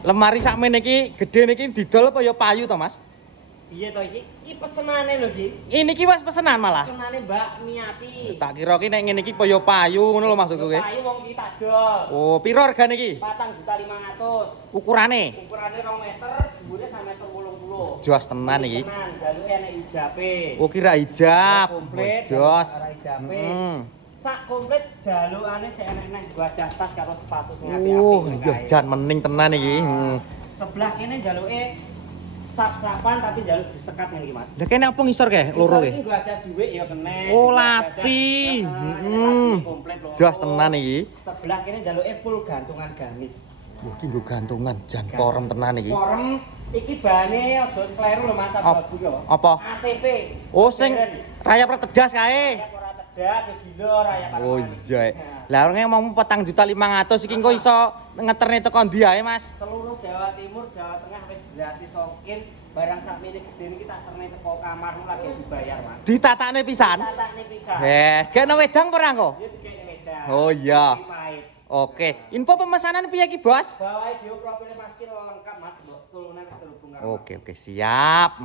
Lemari sakmene iki gedhe niki didol apa ya payu to, Mas? Iya to iki pesenane lho iki. Ini iki wis pesenan malah. Pesenane Mbak Miati. Tak kira ki nek ngene iki kaya payu ngono lho maksudku ki. Payu wong iki tak dol. Oh, piro regane iki? 4.500.000. Ukurane? Ukurane 2 meter, dhuwure 1 meter 80. Jos tenan iki. Tenan, jaluke enek hijabe. Oh, kira hijab. Komplit. Jos. Hijabe. Sak komplit jalukane sik enek-enek wadah tas karo sepatu sing apik-apik. Oh, iya jan mening tenan iki. Sebelah kene jaluke sap-sapan tapi jaluk disekat ngene iki, Mas. Lah kene apa ngisor ke loro ke? Iki gua ada duit ya kene. Oh, laci. Komplit lho. Jos tenan iki. Sebelah kene jaluke full gantungan gamis. Wah, iki nggo gantungan jan porem tenan iki. Porem iki bane aja kleru lho Mas Abu yo. Apa? ACP. Oh, sing rayap tedas kae. Ora tedas, ya gila rayap. Oh iya. Lah orangnya mau 4.500.000 iki engko iso ngeterne teko ndi ae, Mas? Seluruh Jawa Timur, Jawa Tengah wis gratis ongkir. Barang sakmene gede iki tak terne teko kamarmu lagi dibayar, Mas. Ditatakne pisan. Tatakne pisan. Gekno wedang perang kok. Yo dikene wedang. Oh iya. Pahit. Oke, info pemesanan piye iki, Bos? Bawahi bio profile Mas Kil lengkap Mas, mbok tulune wis terhubung karo. Oke, siap.